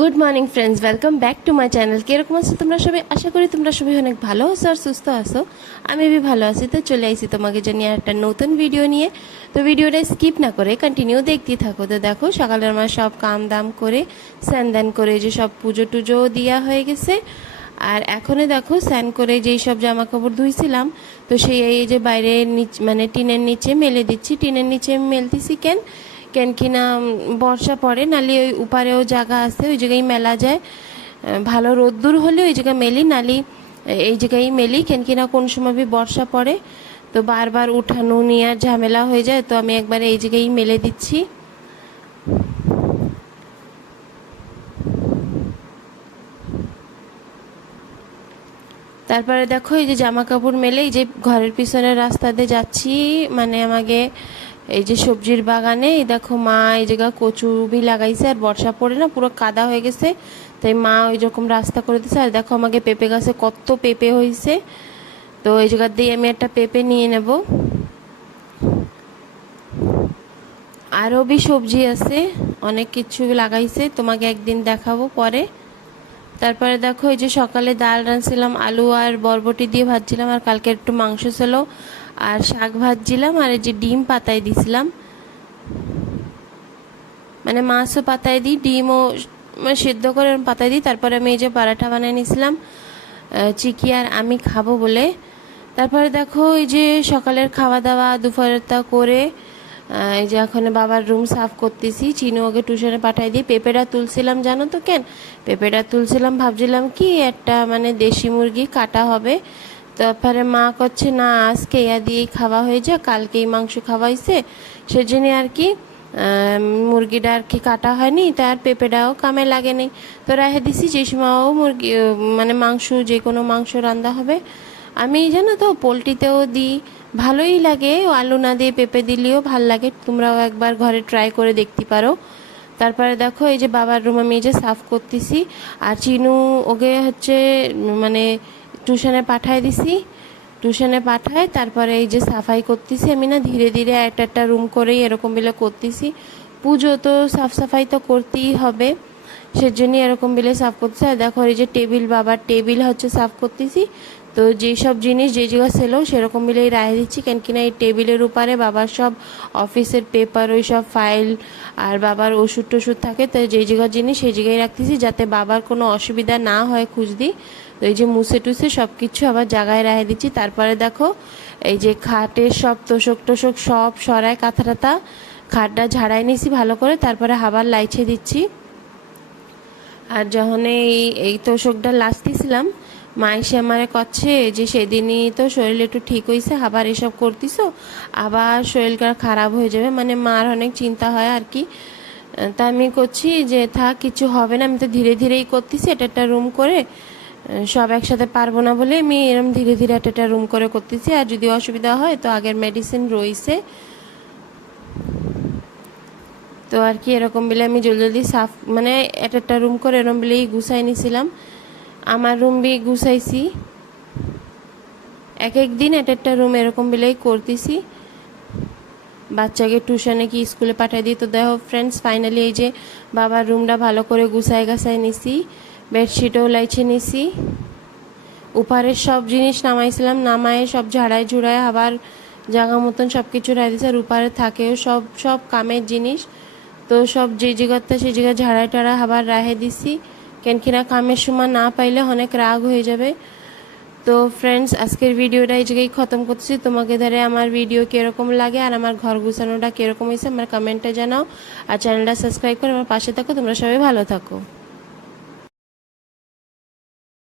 Good morning friends, welcome back to my channel. কীরকম আছো তোমরা সবাই? আশা করি তোমরা সবাই অনেক ভালো আছো আর সুস্থ আছো। আমি भी ভালো আছি। তো চলে আইছি তোমাকে জানিয়ে একটা নতুন ভিডিও নিয়ে। তো ভিডিওটা স্কিপ না করে কন্টিনিউ দেখতে থাকো। তো দেখো, সকালে আমার সব কাম দাম করে স্নান দান করে যে সব পুজো টুজো দেওয়া হয়ে গেছে। আর এখনই দেখো স্নান করে যেই সব জামা কাপড় ধুইছিলাম, তো সেই এই যে বাইরে মানে টিনের নিচে মেলে দিচ্ছি। টিনের নিচে মেলতেছি কেন কেন কিনা বর্ষা পড়ে, নালি ওই উপারেও জায়গা আছে, ওই জায়গায় মেলা যায়। ভালো রোদ্দুর হলে ওই জায়গায় মেলি, নালি এই জায়গায় মেলি কেন কিনা কোন সময় বর্ষা পড়ে, তো বারবার উঠানো নিয়ে আর ঝামেলা হয়ে যায়। তো আমি একবারে এই জায়গায় মেলে দিচ্ছি। তারপরে দেখো এই যে জামা কাপড় মেলে এই যে ঘরের পিছনের রাস্তা দিয়ে যাচ্ছি, মানে আমাকে এই যে সবজির বাগানে। এই দেখো মা এই জায়গা কচু বি লাগাইছে, আর বর্ষা পড়ে না পুরো কাদা হয়ে গেছে, তাই মা ওই রকম রাস্তা করে দিছে। আর দেখো আমাকে পেঁপে গাছে কত পেঁপে হয়েছে, তো এই জায়গা দিয়ে আমি একটা পেঁপে নিয়ে নেব। আরও বি সবজি আছে, অনেক কিছু লাগাইছে, তোমাকে একদিন দেখাবো পরে। তারপরে দেখো এই যে সকালে ডাল রাঁধছিলাম, আলু আর বরবটি দিয়ে ভাজছিলাম, আর কালকে একটু মাংস ছিল, আর শাক ভাজছিলাম, আর এই যে ডিম পাতায় দিছিলাম, মানে মাছও পাতায় দিই, ডিমও মানে সেদ্ধ করে পাতায় দিই। তারপরে আমি এই যে পরাঠা বানিয়ে নিয়েছিলাম চিকি আর আমি খাবো বলে। তারপরে দেখো এই যে সকালের খাওয়া দাওয়া দুপুরেরটা করে এই যে এখন বাবার রুম সাফ করতেছি। চিনু ওকে টিউশনে পাঠাই দিয়ে পেঁপেটা তুলছিলাম, জানো তো কেন পেঁপেটা তুলছিলাম? ভাবছিলাম কি একটা মানে দেশি মুরগি কাটা হবে। তারপরে মা করছে না, আজকে ইয়া দিয়েই খাওয়া হয়ে যায়, কালকেই মাংস খাওয়া হয়েছে, সেজন্য আর কি মুরগিটা আর কি কাটা হয়নি, তার পেঁপেটাও কামে লাগেনি। তো রেখে দিছি, যে সময়ও মুরগি মানে মাংস যে কোনো মাংস রান্না হবে। আমি জানো তো পোলট্রিতেও দিই, ভালোই লাগে, আলু না দিয়ে পেঁপে দিলেও ভাল লাগে। তোমরাও একবার ঘরে ট্রাই করে দেখতে পারো। তারপরে দেখো এই যে বাবার রুম আমি এই যে সাফ করতেছি, আর চিনু ওকে হচ্ছে মানে টিউশনে পাঠায় দিছি। টিউশনে পাঠায় তারপরে এই যে সাফাই করতেছি আমি, না ধীরে ধীরে একটা একটা রুম করেই এরকম বিলে করতেছি। পুজো তো সাফ সাফাই তো করতেই হবে, সেজন্যই এরকম বিলে সাফ করতেছি। আর দেখো এই যে টেবিল, বাবার টেবিল হচ্ছে সাফ করতেছি। তো যেসব জিনিস যে জায়গা ছিল সেরকম মিলেই রাখে দিচ্ছি, কেন কিনা এই টেবিলের উপরে বাবার সব অফিসের পেপার, ওই সব ফাইল আর বাবার ওষুধ টষুধ থাকে, তো যে জায়গার জিনিস সেই জায়গায় রাখতেছি যাতে বাবার কোনো অসুবিধা না হয় খুঁজদি। তো এই যে মুছে টুসে সব কিছু আবার জায়গায় রেখে দিচ্ছি। তারপরে দেখো এই যে খাটের সব তোষক টোষক সব সরায়, কাঁথা টাথা খাটটা ঝাড়াই নিছি ভালো করে, তারপরে আবার লাইছে দিচ্ছি। আর যখন এই তোষকটা লাস্তিছিলাম, মা এসে আমারে করছে যে সেদিনই তো শরীর একটু ঠিক হয়েছে, আবার এসব করতিস, আবার শরীরটা খারাপ হয়ে যাবে, মানে মার অনেক চিন্তা হয় আর কি। তা আমি করছি যে থাক, কিছু হবে না, আমি তো ধীরে ধীরেই করতেছি, এটা একটা রুম করে সব একসাথে পারবো না বলে আমি এরকম ধীরে ধীরে একটা রুম করে করতেছি। আর যদি অসুবিধা হয় তো আগের মেডিসিন রয়েছে, তো আর কি এরকম বলে আমি জলদি জলদি সাফ মানে একটা রুম করে এরকম বলেই গুছাই নিছিলাম। আমার রুম বি গুছাইছি, এক এক দিন একটা রুম এরকম বলেই করতেছি। বাচ্চাকে টিউশনে কি স্কুলে পাঠিয়ে দিই। তো দেখো ফ্রেন্ডস, ফাইনালি এই যে বাবার রুমটা ভালো করে গুছাই গাছাই নিছি, বেডশিটও লাইছে নিছি, উপরের সব জিনিস নামাইছিলাম, নামায় সব ঝাড়ায় ঝুড়ায় আবার জায়গা মতন সব কিছু রাখি দিয়েছে। আর উপরে থাকেও সব সব কামের জিনিস, তো সব যে জায়গাতে সেই জায়গায় ঝাড়াই টাড়া আবার রাখে দিছি, কেন কিনা কামের সময় না পাইলে অনেক রাগ হয়ে যাবে। তো ফ্রেন্ডস, আজকের ভিডিওটা এই জায়গায় খতম করছি। তোমাকে ধরে আমার ভিডিও কীরকম লাগে আর আমার ঘর গুছানোটা কীরকম হয়েছে আমার কমেন্টে জানাও, আর চ্যানেলটা সাবস্ক্রাইব করে আমার পাশে থাকো। তোমরা সবাই ভালো থাকো।